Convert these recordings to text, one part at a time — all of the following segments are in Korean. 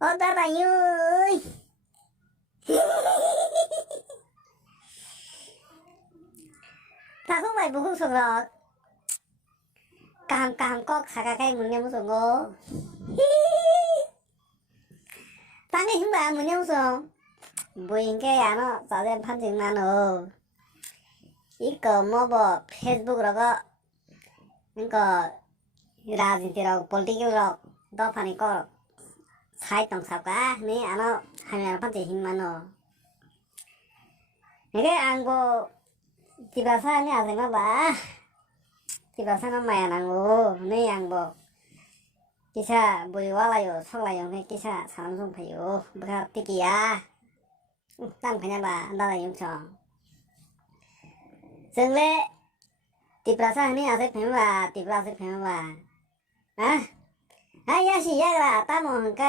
따다요. Ta không phải bố không sống rồi. Càng càng có khả cả cái muốn nhau sống ngô. Ta nghĩ chúng ta muốn nhau sống. Buồn cái à nó, sao đem phân trình mà nó. 이거 뭐뭐 페이스북으로 이거 라진티로 폴리티크로 너 파니까 사이동 사과 네 아노 하면 판지 힘만어 이게 안고 집에서는 아세가 봐 집에서는 마야 나고 네 양보 기사 뭐 와라요 속라요 네 기사 사람 좀 봐요 뭐가 뛰기야 땅 그냥 봐 나라 용청ซึ่งเลยติปราซ่านี่อาศัยเพียงว่าติปราศัยเพียงว่ายาสียากละตามองไกล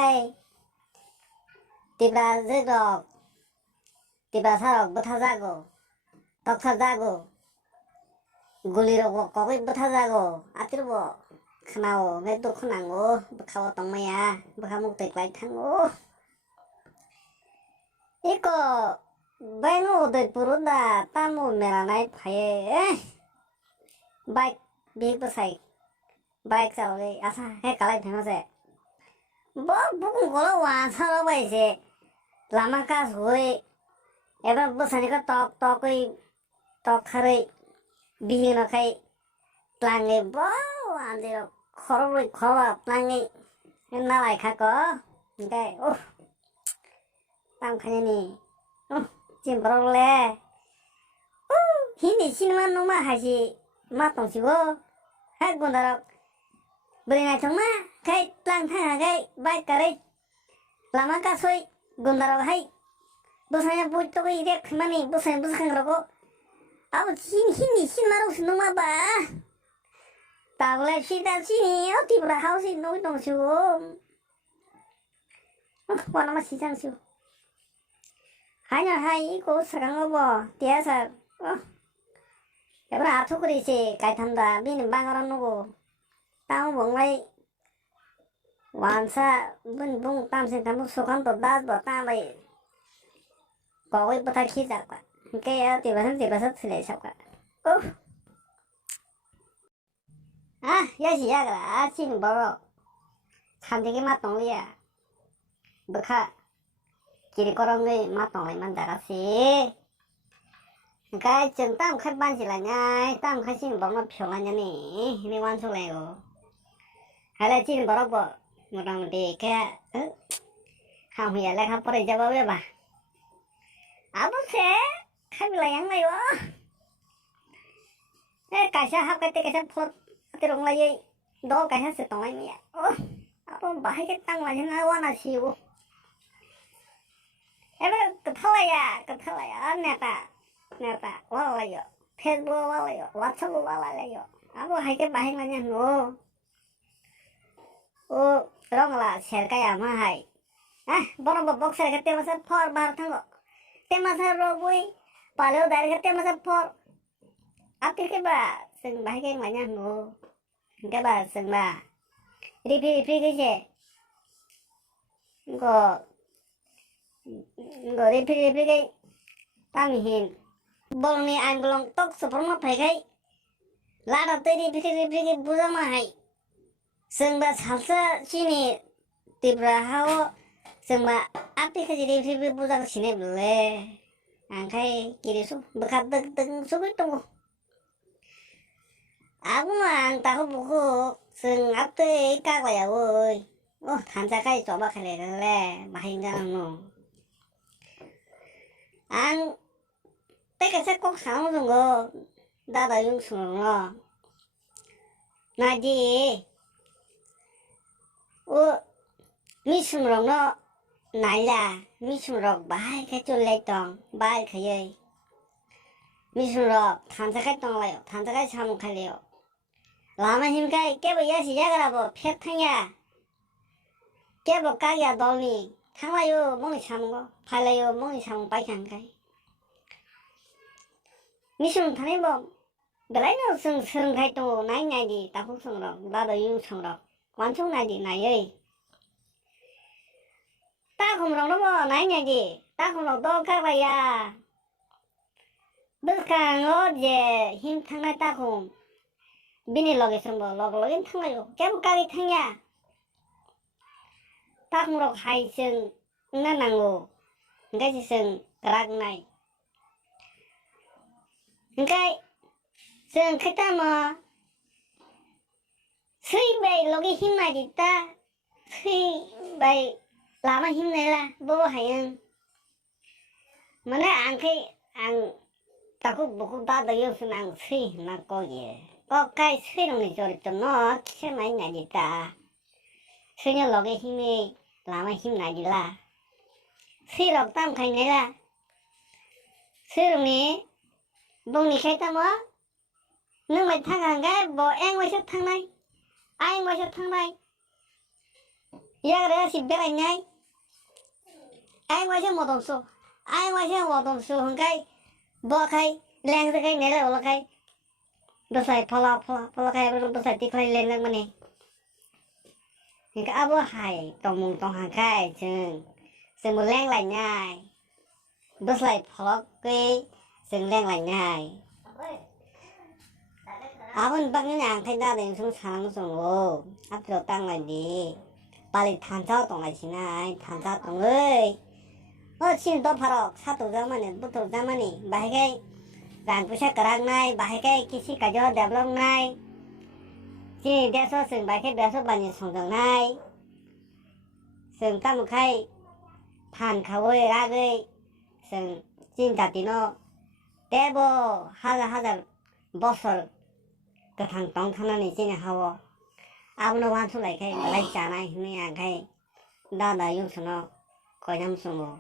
ติปราซึกดอกติปราซ่าดอกบัทซาโกตอกซาโกกุลีโรโกกอยบัทซาโกอาติโรโกขนาวไม่ตุขนังโกบัเขาตองมายาบัเขามุกติไกลทั้งโกอีกBaino de puruda tamu meranai phaye bike big besai bike chale asa he kalai phema se bo bukun golo wa sara bai se lama ka hoi eba bosani ka tok koi tok khare bi no khai plange bo andero khoroi khowa plange na lai kha ko ngai tam khane ni 지금 뭐라래? 힘이 신만 놈아 하시 맛동시고 하고 나라 버리나 정말 가이 땅탕아 가이 바이까리 라마까 소이 군다라고 하이 무사냐 보이또고 이래 그만이 무슨 그러고 아우 힘이 신나로 놈아 봐 따블에 시다 신이 어디 보라 하우시 노이 동시고 와나마 시장시고 아니야, 이거 사랑하고 뭐, 뒤에서, 여보라, 아토그리시, 가이탄다, 미는 방아라 놓고, 땅 먹라이, 완사, 문붕, 땀생, 담부, 소관도, 나도, 땀이, 거기부터 키자고, 그니까, 뒤에서 틀리자고, 여시야, 그래, 아침 뭐로, 참되게 맛동리야, 뭐카, 길이 그런 거 맛동이 만들었지. 그러니까 지금 땅 칼반지라냐, 땅 칼신 뭐가 평하냐니, 이 완소래요. 하래 지금 뭐라고, 뭐라고 돼, 한후에 내가 버리 잡아봐. 아버세, 칼빌라 양나요. 가샤 합갈 때 가샤 포 들어온라요. 너 가샤 쓰 동안이야. 아버 마이게 땅 많이 나와나 시고. 그 파와야, 내가, 와와요. 페이스북 와와요. 왓츠업 와와요. 아무 하게 마행하냐, 너. 그런 거라, 셀까야, 마하이. 뭐라, 목소리가 때면서 펄, 바르탄 거. 때면서 로고이, 발로 다리가 때면서 펄. 앞길게 봐, 승, 마하게 마냐, 너. 그니까 봐, 승, 봐. 리피, 그지? 이거 리필게 땅힌 볼니 안 볼롱 똑 스포르마 패가이 라라 때리 리필게 부자마하이 승바 살사 신이 디브라하오 승바 앞에까지 리필게 부자가 시내블래 안카이 기리수 뭐가득득 수글동고 아구만 따고 보고 승 앞에 까고야 오이 단자까지 좁아가래래 마힌자노 안 때가 새꼭 사오는 거 나다 용수로 나지 미숨으로 너 날라 미숨으로 말게 쫄래똥 말게 미숨으로 단자까지 똥라요 단자까지 사먹할래요 라마 힘가 깨보 여시 야가라고 펴탕야 깨보 까기야 너니 탕와요 멍이 참고 발라요 멍이 참고 밖에 안 가요 미술 타네 뭐 별라이는 서른 가이도 나이나이디 다국성으로 나도 유성으로 완충나이디 나요 takumrong mo nanya ji takumrong do karaya bukang je him thangna takum bini loge sumbo login thanglayo kebu kagi thangya takumrong hai sing nanango ngai sing ragnai ngai sing kita mo sui bai loge him na jita sui bai lama him này là bố hay mà nó ăn ăn ta cũng bố ta đã yêu xin ăn suy là có gì có cái suy đồng này rồi cho nó cái này nhà gì ta suy nhớ lo cái him này làm him này gì là suy lọc tam khai này là suy đồng này bông này khai tam á nhưng mà thằng hàng cái bố em quay sát thằng này ai quay sát thằng này ya cái xịt bé này ngay ai ngoài xem một đồng số hông cái bò cái leng cái này là bò cái đồ sai phala cái đồ sai tích khai leng mà nè những cái abo hay tông hàng cái chừng một leng lại nhai đồ sai phala cái chừng leng lại nhai abon bang yang thay ra đến xuống sáng xuống ô áp được tăng lại đi 빨리 단자 동안 지나 단자 동을 지금 또 바로 사도 자만에 부터 자만이 마이게 랑부샤 가랑나이 마이게 기시 가져 데블록나이 지 대서 승 마이게 배서 많이 성장나이 승 따무카이 판 가오에 라게 승 진다디노 대보 하자 버설 그 당동 타나니 지냐 하고 아무나 완수 lại cái trả này nè cái đó là dùng số nó có nhắm số một